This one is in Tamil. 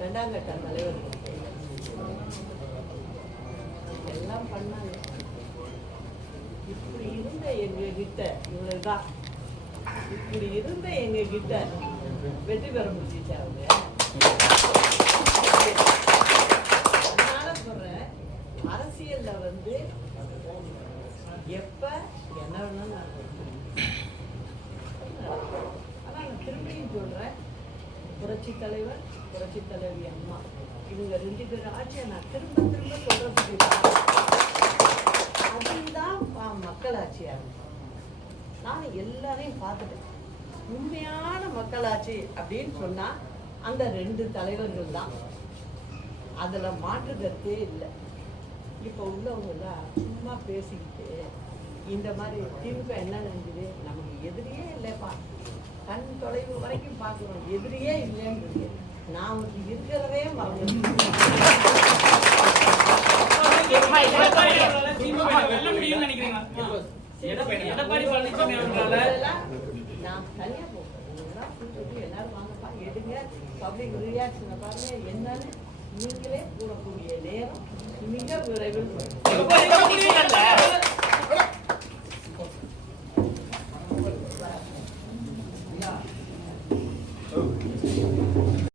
2ஆம் கட்ட தலைவர்கள் எல்லாம் பண்ணாங்க. இப்படி இருந்த எங்க கிட்ட இவ்வளவுதான், இப்படி இருந்த எங்க கிட்ட வெற்றி பெற முடிஞ்சிச்சு அவங்க. அதனால சொல்றேன், அரசியல்ல எப்ப என்ன வேணாலும் ஆனா நான் திரும்பியும் சொல்றேன், புரட்சி தலைவர் புரட்சி தலைவி அம்மா இவங்க 2 பேர் ஆட்சியை நான் திரும்ப திரும்ப சொல்றதுக்கு அதுதான் மக்களாட்சியா இருக்கு. நான் எல்லாரையும் பார்த்துட்டேன். உண்மையான மக்களாட்சி அப்படின்னு சொன்னா அந்த 2 தலைவர்கள் தான். அதுல மாற்று கருத்தே இல்லை. இப்போ உள்ளவங்க சும்மா பேசிக்கிட்டு இந்த மாதிரி திமுக என்ன நினைக்குது, நமக்கு எதிரியே இல்லைப்பா, கண் தொலைவு வரைக்கும் பார்க்குறோம், எதிரியே இல்லைன்றது. நான் உனக்கு இருக்கிறதே மறந்து நான் தனியா போகிறேன். எல்லாரும் வாங்கப்பா, எடுங்க, பப்ளிக் ரியாக்ஷனை பாருங்க என்னன்னு நீங்களே கூறக்கூடிய நேரம் மிக விரைவில்